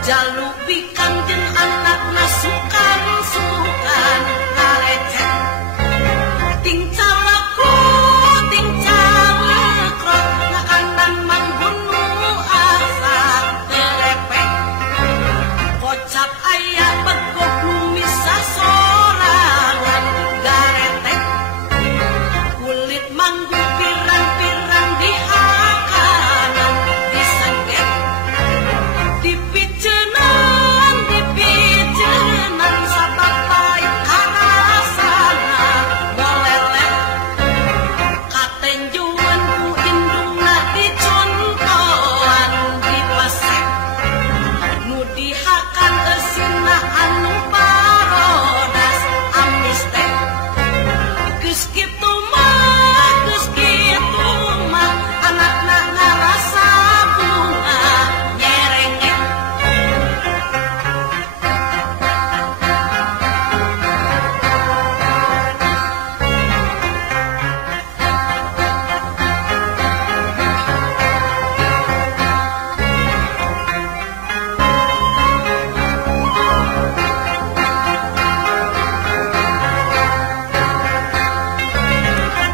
Jalubi kanjeng anak nasukan-sukan ngalecet ting calaku ting calekro ngakanan manggunu asa terepek kocap ayak begok numisa sorangan garetek kulit manggu pirang-pirang di hakanan disengget dipijenan sabapai karasana meleleh katenjuan ku indungna dicontohan dipesek nu dihakan esina anu parodas amis teh geus kitu mah anakna ngarasa bunga nyerengek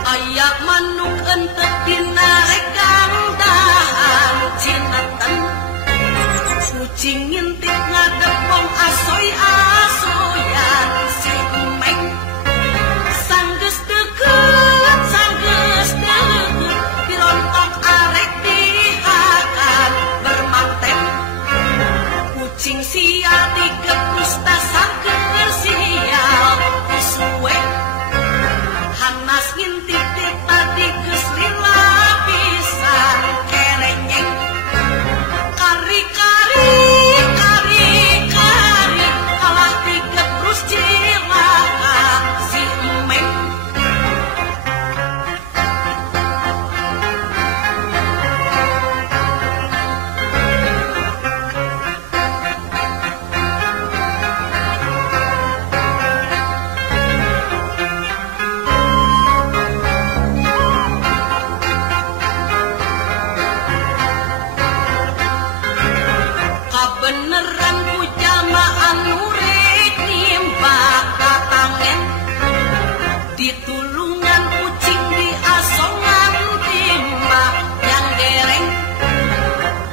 ayak manuk entek dina regang dahan cineten kucing ngintip ngadepong asoy-asoyan si emeng sanggeus deukeut pirontok arek dihakan bermanten kucing sial digepus tasar keur sial suwe hanas ngintip di tadi geus lila pisan kerenyeng kari-kari kalah digeprus cilaka si emeng kabeneran ku jamaah anu rek nimbak katangen ditulungan kucing di asongan timbak yang dereng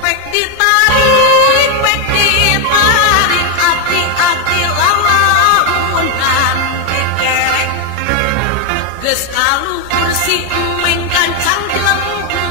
pek ditarik hati-hati lalaunan dikerek geus kaluhur si emeng gancang jelemu